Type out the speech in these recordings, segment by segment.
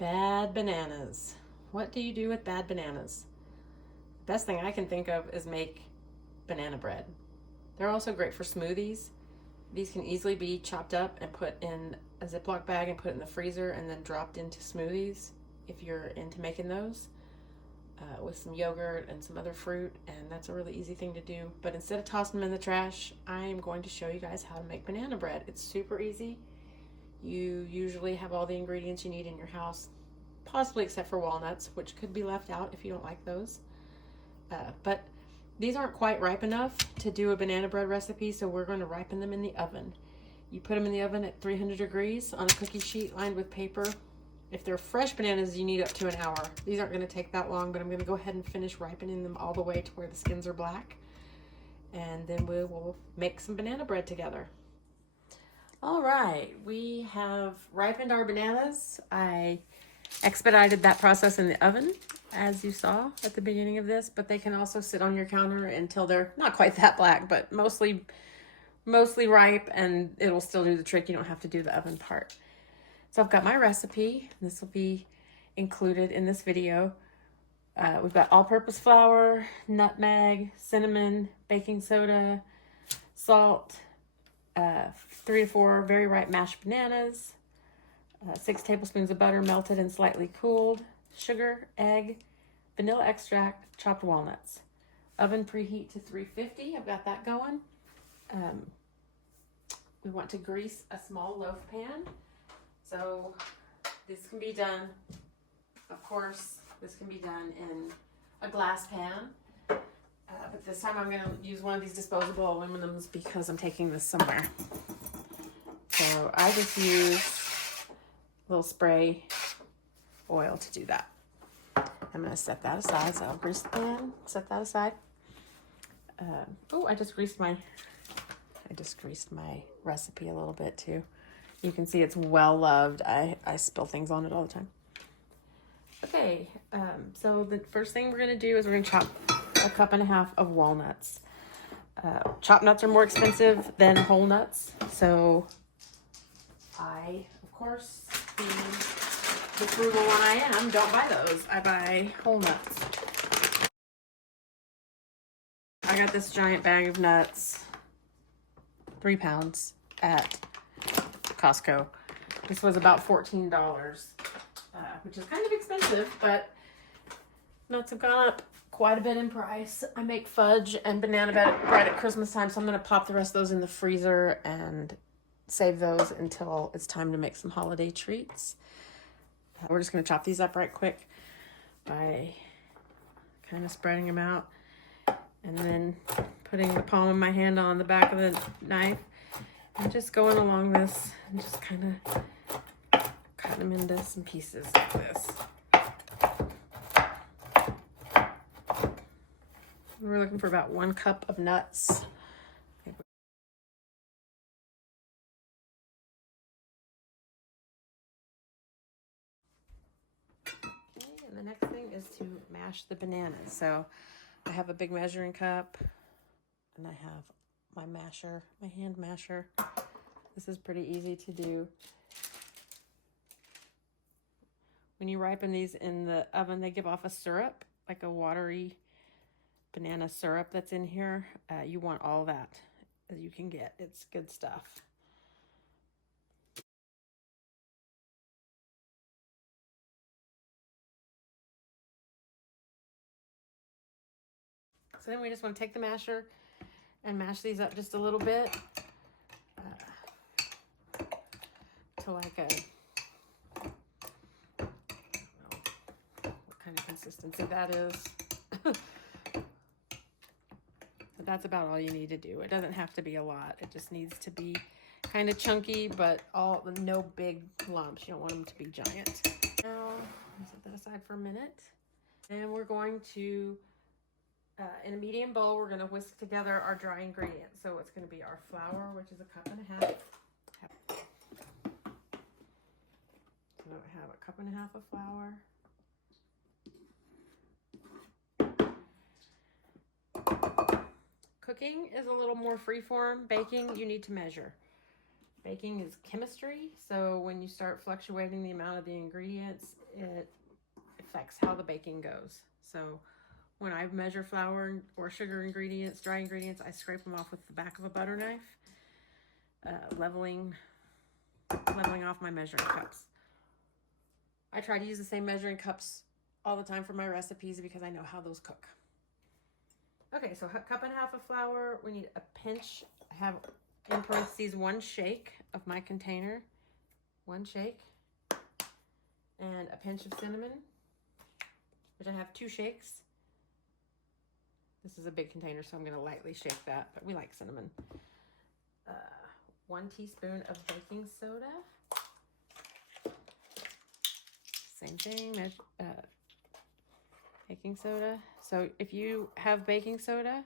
Bad bananas. What do you do with bad bananas? Best thing I can think of is make banana bread. They're also great for smoothies. These can easily be chopped up and put in a Ziploc bag and put in the freezer and then dropped into smoothies if you're into making those with some yogurt and some other fruit, and that's a really easy thing to do. But instead of tossing them in the trash, I am going to show you guys how to make banana bread. It's super easy. You usually have all the ingredients you need in your house, possibly except for walnuts, which could be left out if you don't like those. But these aren't quite ripe enough to do a banana bread recipe, so we're going to ripen them in the oven. You put them in the oven at 300 degrees on a cookie sheet lined with paper. If they're fresh bananas, you need up to an hour. These aren't going to take that long, but I'm going to go ahead and finish ripening them all the way to where the skins are black. And then we will make some banana bread together. All right, we have ripened our bananas. I expedited that process in the oven, as you saw at the beginning of this, but they can also sit on your counter until they're not quite that black, but mostly ripe, and it'll still do the trick. You don't have to do the oven part. So I've got my recipe. This will be included in this video. We've got all-purpose flour, nutmeg, cinnamon, baking soda, salt, 3 to 4 very ripe mashed bananas, 6 tablespoons of butter melted and slightly cooled, sugar, egg, vanilla extract, chopped walnuts. Oven preheat to 350. I've got that going. We want to grease a small loaf pan. So this can be done, of course, this can be done in a glass pan. But this time I'm going to use one of these disposable aluminums because I'm taking this somewhere. So I just use a little spray oil to do that. I'm going to set that aside. So I'll grease the pan, set that aside. Oh, I just greased my recipe a little bit too. You can see it's well loved. I spill things on it all the time. Okay, so the first thing we're going to do is we're going to chop 1.5 cups of walnuts. Chopped nuts are more expensive than whole nuts, so I, of course, the frugal one I am, don't buy those. I buy whole nuts. I got this giant bag of nuts, 3 pounds, at Costco. This was about $14, which is kind of expensive, but nuts have gone up quite a bit in price. I make fudge and banana bread at Christmas time, so I'm going to pop the rest of those in the freezer and save those until it's time to make some holiday treats. We're just going to chop these up right quick by kind of spreading them out and then putting the palm of my hand on the back of the knife and just going along this and just kind of cut them into some pieces like this. We're looking for about 1 cup of nuts. Okay, and the next thing is to mash the bananas. So I have a big measuring cup and I have my masher, my hand masher. This is pretty easy to do. When you ripen these in the oven, they give off a syrup, like a watery banana syrup that's in here. You want all that as you can get. It's good stuff. So then we just want to take the masher and mash these up just a little bit to like a, what kind of consistency that is. But that's about all you need to do. It doesn't have to be a lot. It just needs to be kind of chunky, but no big lumps. You don't want them to be giant. Now, set that aside for a minute. And we're going to, in a medium bowl, we're going to whisk together our dry ingredients. So it's going to be our flour, which is 1.5 cups. So I have 1.5 cups of flour. Cooking is a little more freeform. Baking, you need to measure. Baking is chemistry, so when you start fluctuating the amount of the ingredients, it affects how the baking goes. So when I measure flour or sugar ingredients, dry ingredients, I scrape them off with the back of a butter knife, leveling off my measuring cups. I try to use the same measuring cups all the time for my recipes because I know how those cook. Okay, so a cup and a half of flour. We need a pinch. I have in parentheses 1 shake of my container. 1 shake. And a pinch of cinnamon, which I have 2 shakes. This is a big container, so I'm going to lightly shake that, but we like cinnamon. 1 teaspoon of baking soda. Same thing, baking soda. So if you have baking soda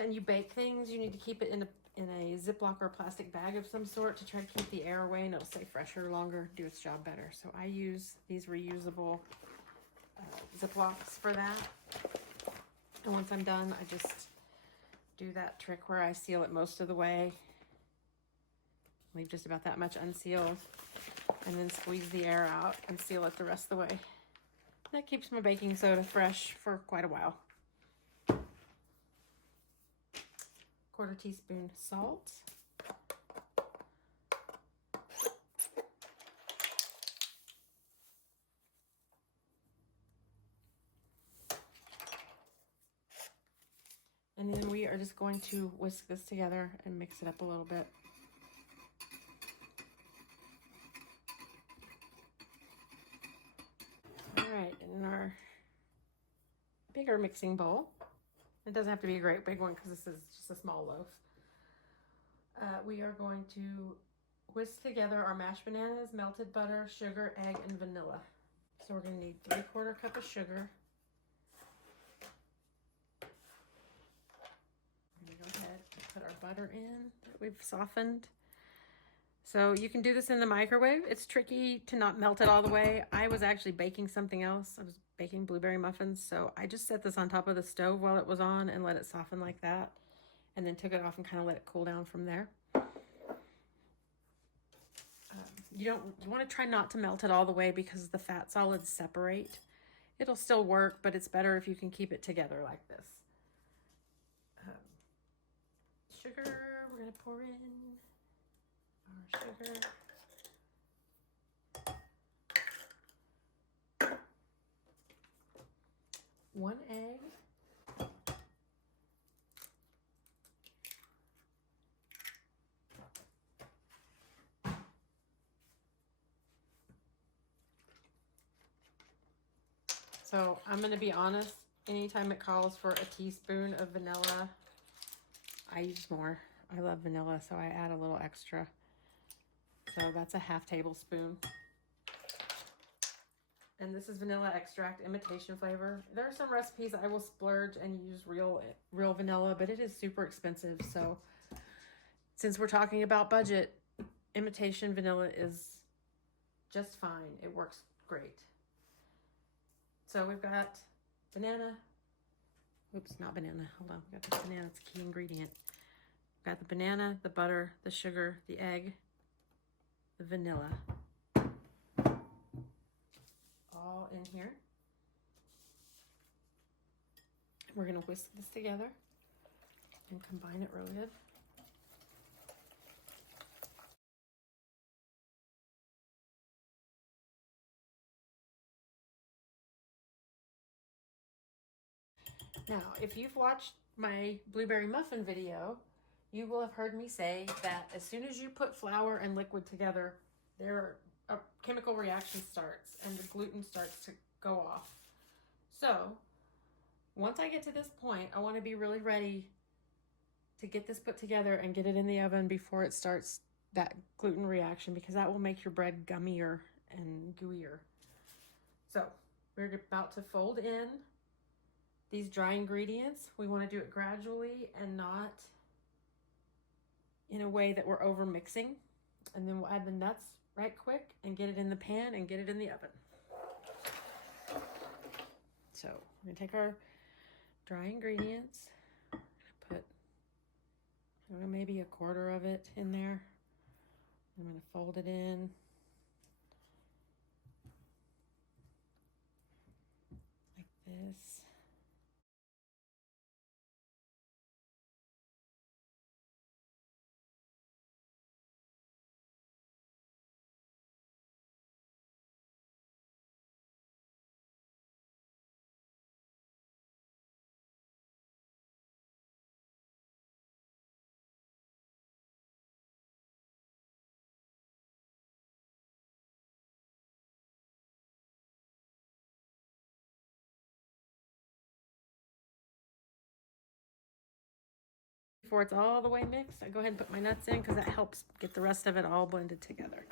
and you bake things, you need to keep it in a Ziploc or a plastic bag of some sort to try to keep the air away, and it'll stay fresher longer, do its job better. So I use these reusable Ziplocs for that. And once I'm done, I just do that trick where I seal it most of the way. Leave just about that much unsealed, and then squeeze the air out and seal it the rest of the way. That keeps my baking soda fresh for quite a while. 1/4 teaspoon salt. And then we are just going to whisk this together and mix it up a little bit. All right, and in our bigger mixing bowl, it doesn't have to be a great big one because this is just a small loaf. We are going to whisk together our mashed bananas, melted butter, sugar, egg, and vanilla. So we're going to need 3/4 cup of sugar. We're going to go ahead and put our butter in that we've softened. So you can do this in the microwave. It's tricky to not melt it all the way. I was actually baking something else. I was baking blueberry muffins. So I just set this on top of the stove while it was on and let it soften like that. And then took it off and kind of let it cool down from there. You want to try not to melt it all the way because the fat solids separate. It'll still work, but it's better if you can keep it together like this. Sugar, we're going to pour in our sugar. One egg. So I'm going to be honest, anytime it calls for a teaspoon of vanilla, I use more. I love vanilla, so I add a little extra. So that's a 1/2 tablespoon. And this is vanilla extract, imitation flavor. There are some recipes I will splurge and use real vanilla, but it is super expensive. So since we're talking about budget, imitation vanilla is just fine. It works great. So we've got banana. Oops, not banana. Hold on. We've got the banana. It's a key ingredient. We've got the banana, the butter, the sugar, the egg, the vanilla. All in here. We're going to whisk this together and combine it real good. Now, if you've watched my blueberry muffin video, you will have heard me say that as soon as you put flour and liquid together, a chemical reaction starts and the gluten starts to go off. So once I get to this point, I want to be really ready to get this put together and get it in the oven before it starts that gluten reaction, because that will make your bread gummier and gooier. So we're about to fold in these dry ingredients. We want to do it gradually and not in a way that we're over mixing. And then we'll add the nuts right quick and get it in the pan and get it in the oven. So we're gonna take our dry ingredients, put maybe a quarter of it in there. I'm going to fold it in. Like this. Before it's all the way mixed, I go ahead and put my nuts in because that helps get the rest of it all blended together.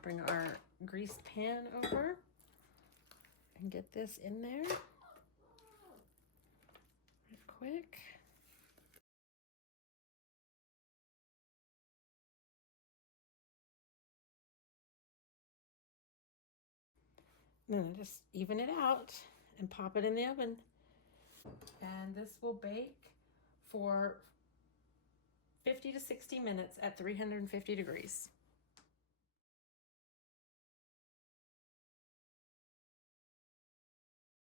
Bring our greased pan over and get this in there real quick. And then just even it out and pop it in the oven. And this will bake for 50 to 60 minutes at 350 degrees.